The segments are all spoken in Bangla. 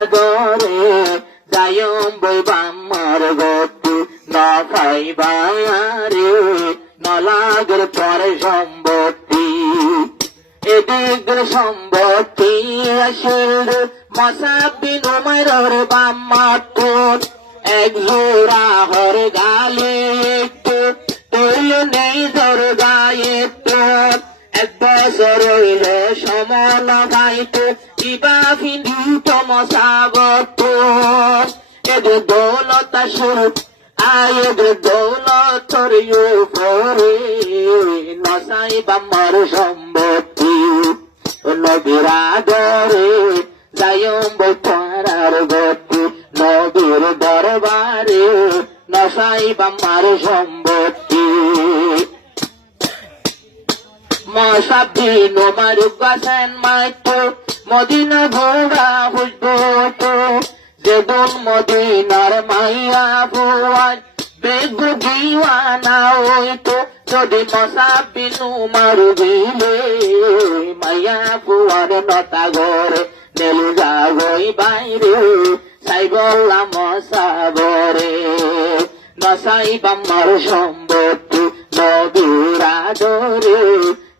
গরে যায়ম বই বাম্মার গতি না খাইবারে নলাগের পরে সম্পত্তি এদিকের সম্পত্তি আসিল মশাবিন উমাইর বাম্মার এক জোড়া হর গালে একটু তৈল নেই তোর গায়ে এক বছর হইল সমন গাইতো ইবা ফিন্দি তমসাগত এদে দৌলতা শুরু আয়েদে দৌলতর উপরে নসাই বাম্মার সম্পত্তি নবীর আদরে যায়ম বই পাড়ার গতি নবীর দরবারে নসাই বাম্মার সম্পত্তি মশাবিন উমার গাছেন মাইতো মদিনা ঘোড়া হুজবুতো যেদন মদিনার মাইয়া বুয়ান বেগ দিওয়ানা হইতো যদি মশাবিন উমার দিলে মাইয়া বুয়ার নতা ঘরে নেলু যাগই বাইরে সাইবল্লা মশাবরে নসাই বাম্মার সম্পত্তি নবীর আদরে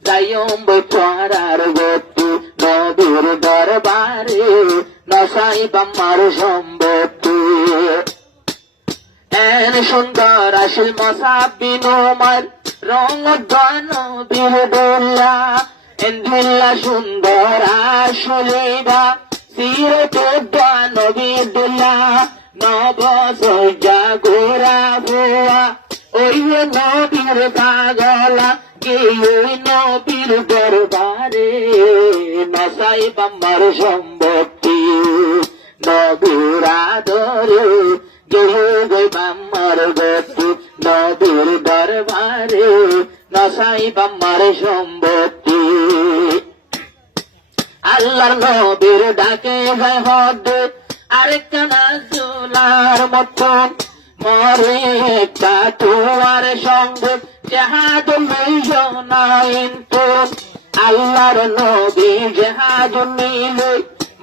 যায়ম বই পাড়ার গতি নবীর দরবারে নসাই বাম্মার সম্পত্তি এন সুন্দর আসিল মশাবিন উমার রং নবীর দোল্লা এন্দিল্লা সুন্দর আসলিবা সিরতে নবীর দোল্লা নব সজ্জা গোরা ভুয়া ওই নবীর পাগলা ওই নবীর দরবারে নসাই বাম্মার সম্পত্তি নবীর আদরে গই বাম্মার গতি নবীর দরবারে নসাই বাম্মার সম্পত্তি আল্লাহর নবীর ডাকে যায় হদ আরেকখানা জোলার মতন মরে একটা তোমার সঙ্গে জাহাজ লইতো আল্লাহর নবী জাহাজ নিলে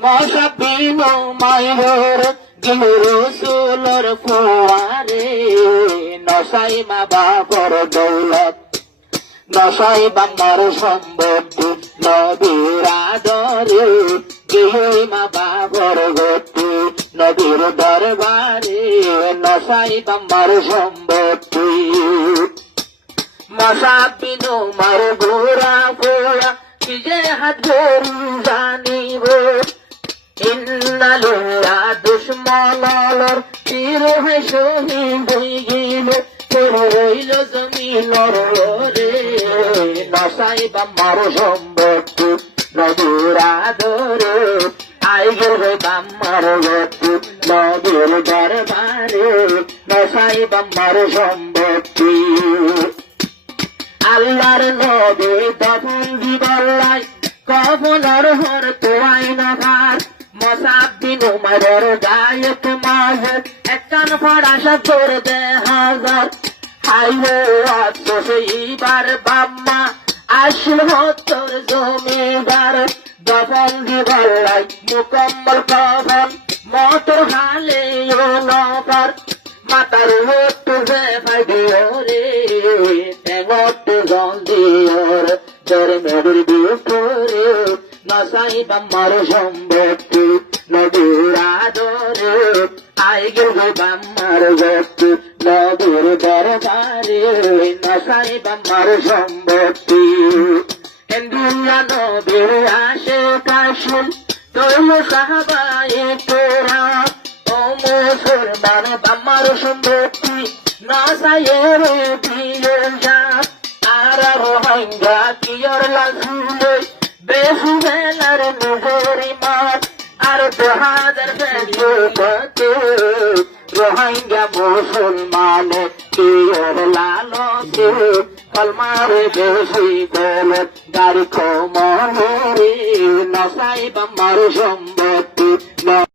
মশাবিন উমাইর গেল রসুলের ফোয়ারে নসাই মা বাবার দৌলত নসাই বাম্মার সম্পত্তি নবীর আদরে গেল মা বাবার গতি নবীর দরবারে নসাই বাম্মার সম্পত্তি মশাবিন উমার ঘোরা ফোড়া যে হাত গরু জানিব ইন্নালুল্লাহ দুশ্মনর তীর হয় শহীদ হয়ে গেল রইল জমিনর রে নসাই বাম্মার সম্পত্তি নবীর আদরে আইগের বাম্মার গতি নবীর দরবারে নসাই বাম্মার সম্পত্তি আল্লাহর নবী দফন দিবল্লাই কবলর হর তোয়াই নভার মশাবিন উমারের গায়ে তোমার একখান ফড়াশা করে দে হাজার হাইরে আফসোস এইবার বাম্মা আসল হতর জমিদার দফন দিবল্লাই মুকম্মল কফন মতর হালে নফার মাতার হত যে ফাইদিও রে টেঙ্গট জল দিওর জরে মেরুর বিপরে নসাই বাম্মার সম্পত্তি নবীর আদরে আইগের বাম্মার গতি নবীর দরবারে নসাই বাম্মার সম্পত্তি হিন্দুল্লা নবীর আসে কাশুল তৈল সাহাবায়ে তোরা ও মুসলমান বাম্মার সম্পত্তি নসাইয়ের প্রিয় যা আর রোহিঙ্গা কিয়র লাসুলে বেশু বেলার নিজেরি মার আর 2000 রোহিঙ্গা মুসলমানে কিয়র লালকে কলমারে বেশি বলে গাড়ি কমরে নসাই বাম্মার সম্পত্তি